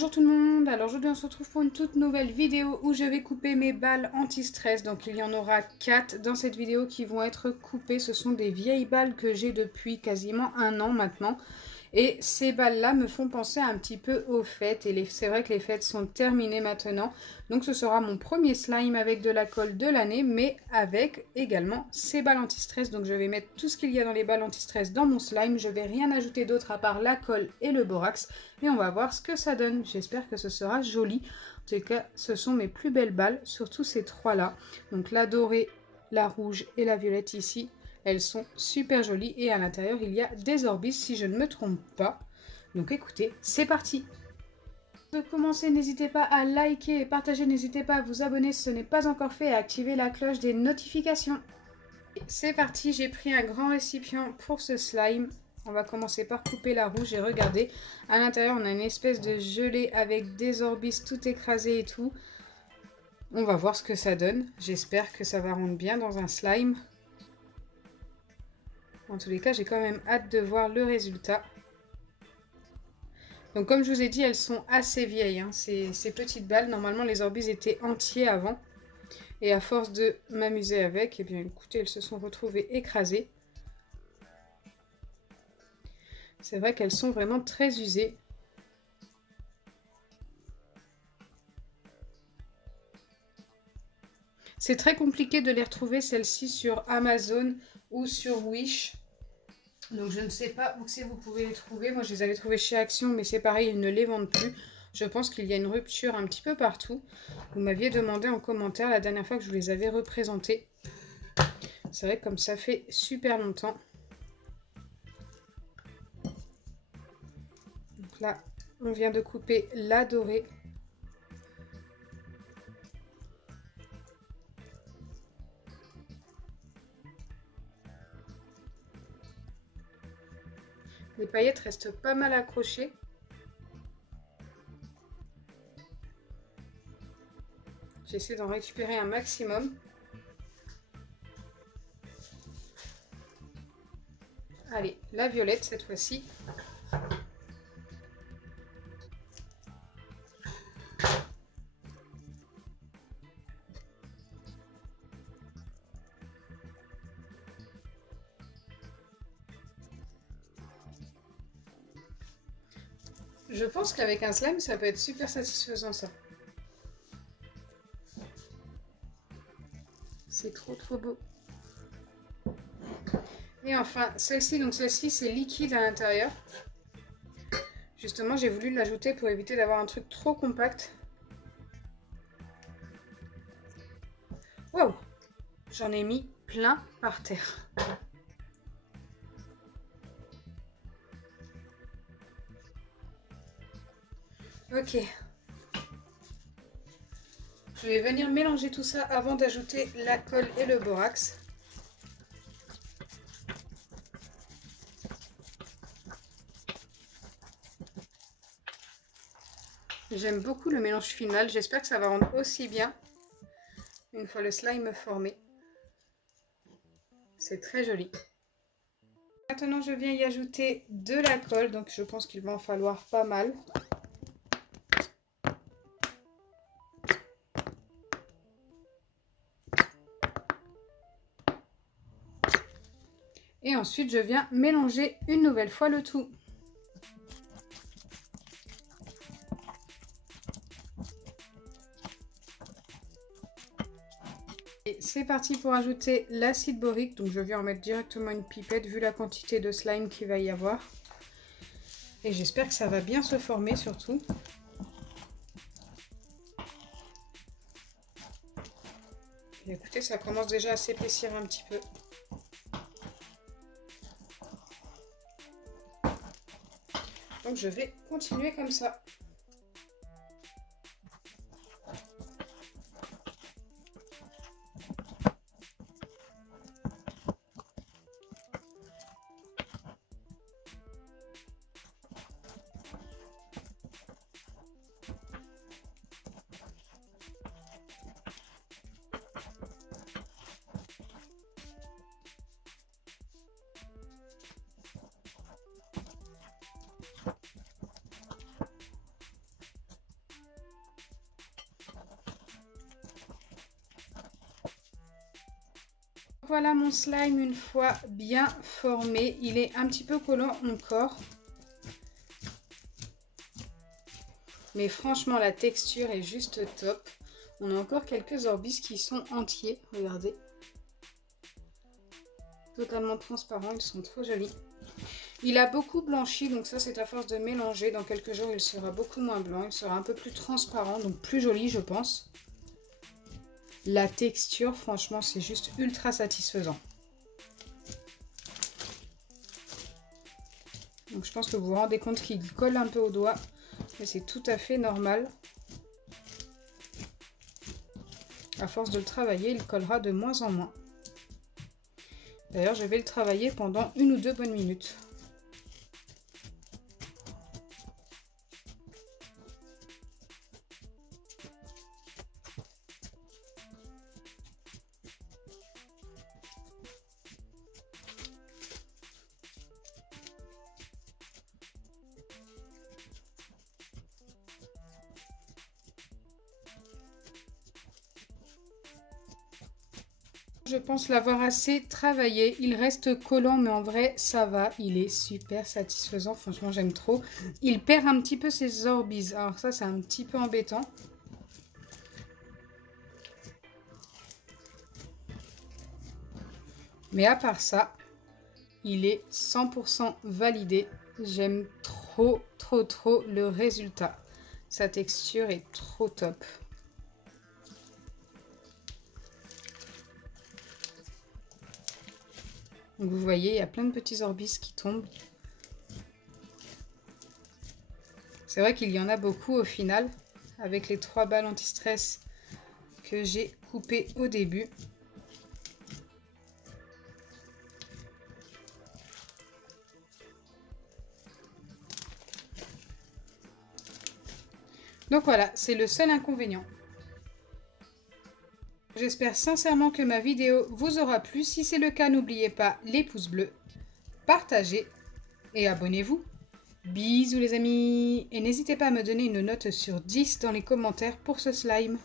Bonjour tout le monde, alors aujourd'hui on se retrouve pour une toute nouvelle vidéo où je vais couper mes balles anti-stress. Donc il y en aura 4 dans cette vidéo qui vont être coupées. Ce sont des vieilles balles que j'ai depuis quasiment un an maintenant. Et ces balles-là me font penser un petit peu aux fêtes. Et c'est vrai que les fêtes sont terminées maintenant. Donc ce sera mon premier slime avec de la colle de l'année, mais avec également ces balles anti-stress. Donc je vais mettre tout ce qu'il y a dans les balles anti-stress dans mon slime. Je vais rien ajouter d'autre à part la colle et le borax. Et on va voir ce que ça donne. J'espère que ce sera joli. En tout cas, ce sont mes plus belles balles, surtout ces trois-là. Donc la dorée, la rouge et la violette ici. Elles sont super jolies et à l'intérieur il y a des orbis si je ne me trompe pas. Donc écoutez, c'est parti. Avant de commencer, n'hésitez pas à liker et partager, n'hésitez pas à vous abonner si ce n'est pas encore fait et à activer la cloche des notifications. C'est parti, j'ai pris un grand récipient pour ce slime. On va commencer par couper la rouge et regardez, à l'intérieur on a une espèce de gelée avec des orbis tout écrasés et tout. On va voir ce que ça donne. J'espère que ça va rendre bien dans un slime. En tous les cas, j'ai quand même hâte de voir le résultat. Donc comme je vous ai dit, elles sont assez vieilles, hein, ces petites balles. Normalement, les orbis étaient entiers avant. Et à force de m'amuser avec, eh bien écoutez, elles se sont retrouvées écrasées. C'est vrai qu'elles sont vraiment très usées. C'est très compliqué de les retrouver, celles-ci, sur Amazon ou sur Wish. Donc je ne sais pas où c'est vous pouvez les trouver. Moi je les avais trouvées chez Action, mais c'est pareil, ils ne les vendent plus. Je pense qu'il y a une rupture un petit peu partout. Vous m'aviez demandé en commentaire la dernière fois que je vous les avais représentées. C'est vrai que comme ça fait super longtemps. Donc là, on vient de couper la dorée. Les paillettes restent pas mal accrochées. J'essaie d'en récupérer un maximum. Allez, la violette cette fois-ci. Je pense qu'avec un slime, ça peut être super satisfaisant ça. C'est trop beau. Et enfin, celle-ci, donc celle-ci c'est liquide à l'intérieur. Justement, j'ai voulu l'ajouter pour éviter d'avoir un truc trop compact. Wow! J'en ai mis plein par terre. Ok. Je vais venir mélanger tout ça avant d'ajouter la colle et le borax. J'aime beaucoup le mélange final. J'espère que ça va rendre aussi bien une fois le slime formé. C'est très joli. Maintenant, je viens y ajouter de la colle. Donc, je pense qu'il va en falloir pas mal. Et ensuite, je viens mélanger une nouvelle fois le tout. Et c'est parti pour ajouter l'acide borique. Donc je viens en mettre directement une pipette vu la quantité de slime qu'il va y avoir. Et j'espère que ça va bien se former surtout. Et écoutez, ça commence déjà à s'épaissir un petit peu. Donc je vais continuer comme ça. voilà mon slime une fois bien formé. Il est un petit peu collant encore. Mais franchement, la texture est juste top. On a encore quelques orbis qui sont entiers. Regardez. Totalement transparents. Ils sont trop jolis. Il a beaucoup blanchi. Donc ça, c'est à force de mélanger. Dans quelques jours, il sera beaucoup moins blanc. Il sera un peu plus transparent. Donc plus joli, je pense. La texture, franchement, c'est juste ultra satisfaisant. Donc je pense que vous vous rendez compte qu'il colle un peu au doigt. Mais c'est tout à fait normal. À force de le travailler, il collera de moins en moins. D'ailleurs, je vais le travailler pendant 1 ou 2 bonnes minutes. Je pense l'avoir assez travaillé. Il reste collant, mais en vrai, ça va. Il est super satisfaisant. Franchement, j'aime trop. Il perd un petit peu ses orbis. Alors ça, c'est un petit peu embêtant. Mais à part ça, il est 100% validé. J'aime trop, trop, trop le résultat. Sa texture est trop top. Donc vous voyez, il y a plein de petits orbis qui tombent. C'est vrai qu'il y en a beaucoup au final, avec les 3 balles anti-stress que j'ai coupées au début. Donc voilà, c'est le seul inconvénient. J'espère sincèrement que ma vidéo vous aura plu. Si c'est le cas, n'oubliez pas les pouces bleus, partagez et abonnez-vous. Bisous les amis. Et n'hésitez pas à me donner une note sur 10 dans les commentaires pour ce slime.